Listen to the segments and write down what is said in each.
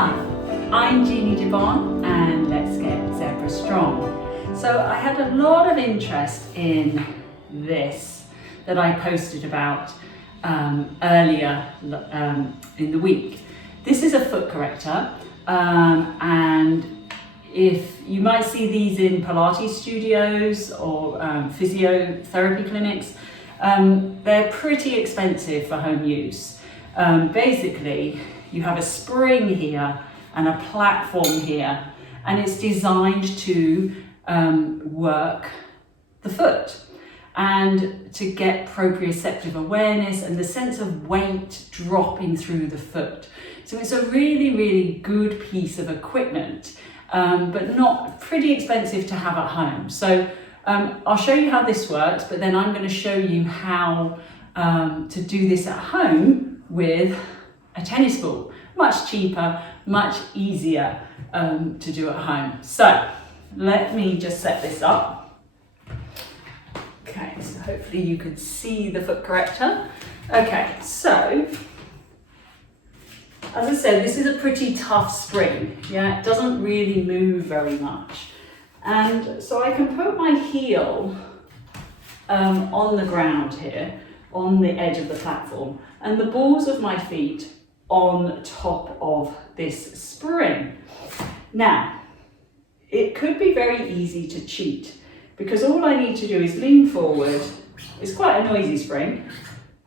Hi, I'm Jeannie and let's get Zebra Strong. So I had a lot of interest in this that I posted about earlier in the week. This is a foot corrector and if you might see these in Pilates studios or physiotherapy clinics, they're pretty expensive for home use. Basically, you have a spring here and a platform here, and it's designed to work the foot and to get proprioceptive awareness and the sense of weight dropping through the foot. So it's a really, really good piece of equipment, but not pretty expensive to have at home. So I'll show you how this works, but then I'm going to show you how to do this at home with a tennis ball. Much cheaper, much easier to do at home. So let me just set this up. Okay, so hopefully you can see the foot corrector. Okay, so as I said, this is a pretty tough spring. Yeah, it doesn't really move very much. And so I can put my heel on the ground here, on the edge of the platform, and the balls of my feet on top of this spring. Now, it could be very easy to cheat because all I need to do is lean forward. It's quite a noisy spring.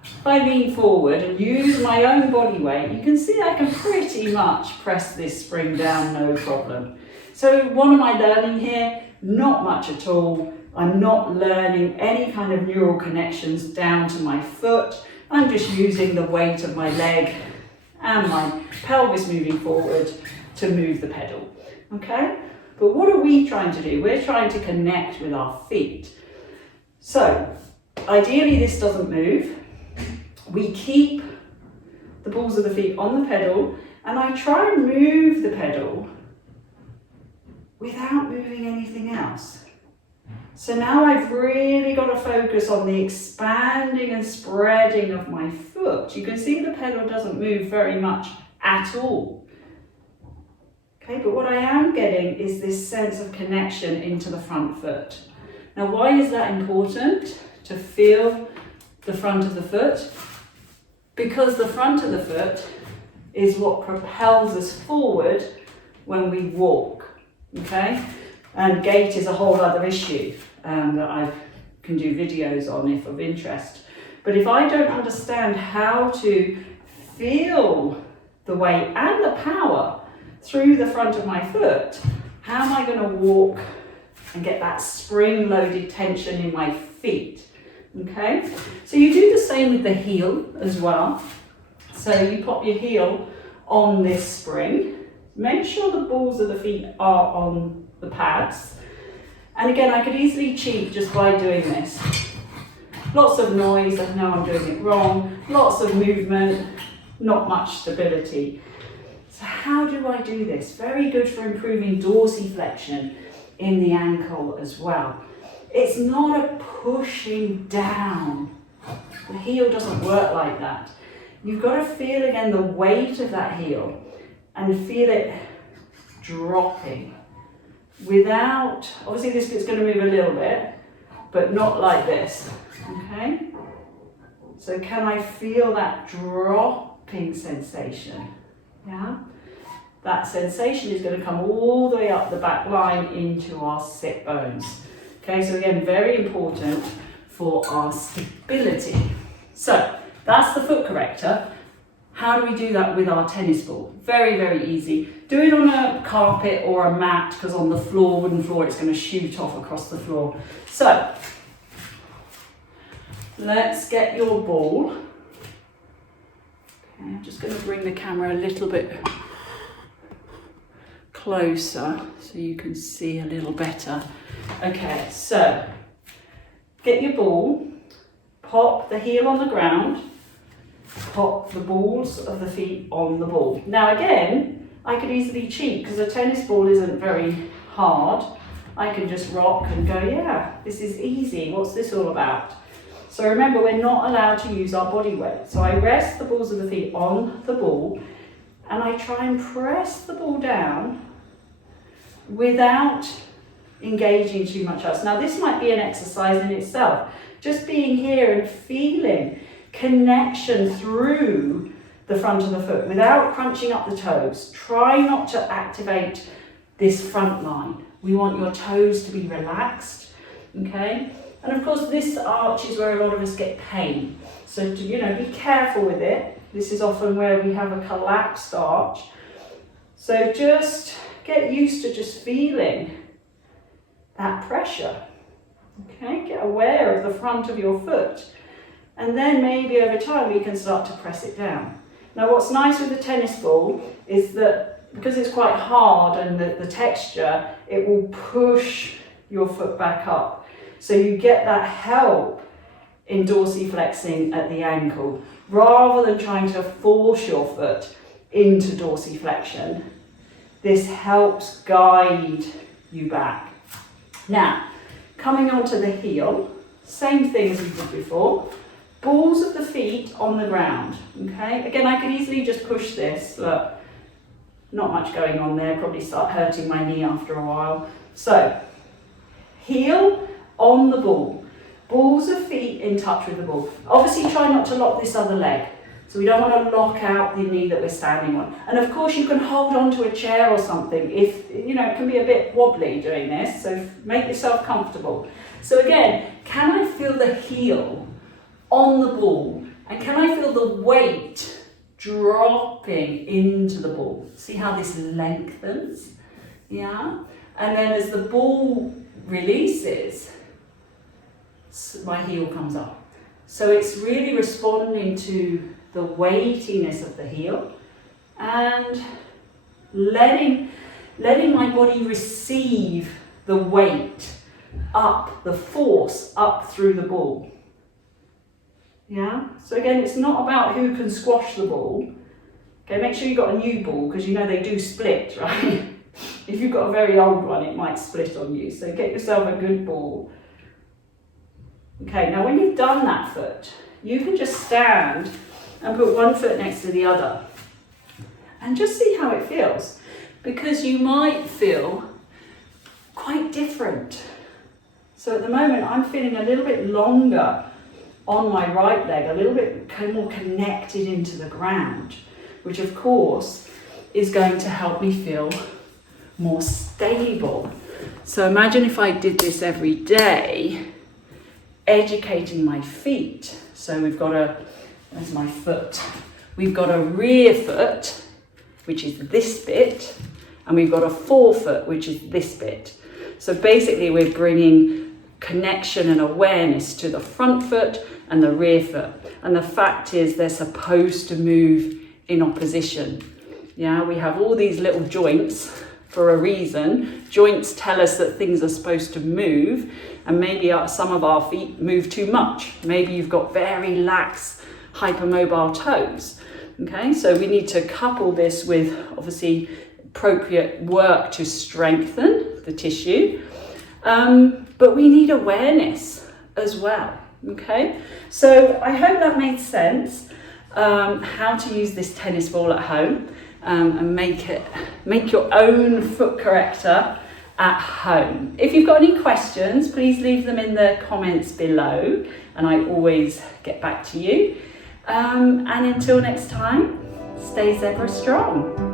If I lean forward and use my own body weight, you can see I can pretty much press this spring down, no problem. So what am I learning here? Not much at all. I'm not learning any kind of neural connections down to my foot. I'm just using the weight of my leg and my pelvis moving forward to move the pedal, okay? But what are we trying to do? We're trying to connect with our feet. So ideally this doesn't move. We keep the balls of the feet on the pedal, and I try and move the pedal without moving anything else. So now I've really got to focus on the expanding and spreading of my foot. You can see the pedal doesn't move very much at all. Okay, but what I am getting is this sense of connection into the front foot. Now, why is that important to feel the front of the foot? Because the front of the foot is what propels us forward when we walk, okay? And gait is a whole other issue that I can do videos on if of interest. But if I don't understand how to feel the weight and the power through the front of my foot, how am I going to walk and get that spring-loaded tension in my feet? Okay, so you do the same with the heel as well. So you pop your heel on this spring. Make sure the balls of the feet are on the pads. And again, I could easily cheat just by doing this. Lots of noise, I know I'm doing it wrong. Lots of movement, not much stability. So how do I do this? Very good for improving dorsiflexion in the ankle as well. It's not a pushing down. The heel doesn't work like that. You've got to feel again the weight of that heel and feel it dropping without, obviously this bit's going to move a little bit, but not like this, okay? So can I feel that dropping sensation? Yeah? That sensation is going to come all the way up the back line into our sit bones. Okay, so again, very important for our stability. So that's the foot corrector. How do we do that with our tennis ball? Very, very easy. Do it on a carpet or a mat, because on the floor, wooden floor, it's going to shoot off across the floor. So let's get your ball. Okay, I'm just going to bring the camera a little bit closer so you can see a little better. Okay, so get your ball, pop the heel on the ground, pop the balls of the feet on the ball. Now again, I could easily cheat because a tennis ball isn't very hard. I can just rock and go, yeah, this is easy. What's this all about? So remember, we're not allowed to use our body weight. So I rest the balls of the feet on the ball and I try and press the ball down without engaging too much else. Now this might be an exercise in itself, just being here and feeling connection through the front of the foot without crunching up the toes. Try not to activate this front line. We want your toes to be relaxed, okay? And of course this arch is where a lot of us get pain. So be careful with it. This is often where we have a collapsed arch. So just get used to just feeling that pressure, okay? Get aware of the front of your foot. And then maybe over time we can start to press it down. Now what's nice with the tennis ball is that because it's quite hard and the texture, it will push your foot back up. So you get that help in dorsiflexing at the ankle, rather than trying to force your foot into dorsiflexion. This helps guide you back. Now, coming onto the heel, same thing as we did before. Balls of the feet on the ground, okay? Again, I could easily just push this, look, not much going on there, probably start hurting my knee after a while. So, heel on the ball, balls of feet in touch with the ball. Obviously try not to lock this other leg, so we don't want to lock out the knee that we're standing on. And of course you can hold onto a chair or something if, it can be a bit wobbly doing this, so make yourself comfortable. So again, can I feel the heel on the ball, and can I feel the weight dropping into the ball? See how this lengthens? Yeah? And then as the ball releases, my heel comes up. So it's really responding to the weightiness of the heel and letting my body receive the weight up, the force up through the ball. Yeah, so again, it's not about who can squash the ball. Okay, make sure you've got a new ball, because they do split, right? If you've got a very old one, it might split on you. So get yourself a good ball. Okay, now when you've done that foot, you can just stand and put one foot next to the other and just see how it feels, because you might feel quite different. So at the moment, I'm feeling a little bit longer on my right leg, a little bit more connected into the ground, which of course is going to help me feel more stable. So imagine if I did this every day, educating my feet. So there's my foot. We've got a rear foot, which is this bit, and we've got a forefoot, which is this bit. So basically we're bringing connection and awareness to the front foot and the rear foot. And the fact is they're supposed to move in opposition. Yeah, we have all these little joints for a reason. Joints tell us that things are supposed to move, and maybe some of our feet move too much. Maybe you've got very lax hypermobile toes. Okay, so we need to couple this with obviously appropriate work to strengthen the tissue, but we need awareness as well. Okay, so I hope that made sense, how to use this tennis ball at home, and make your own foot corrector at home. If you've got any questions, please leave them in the comments below, and I always get back to you. And until next time, stay zebra strong.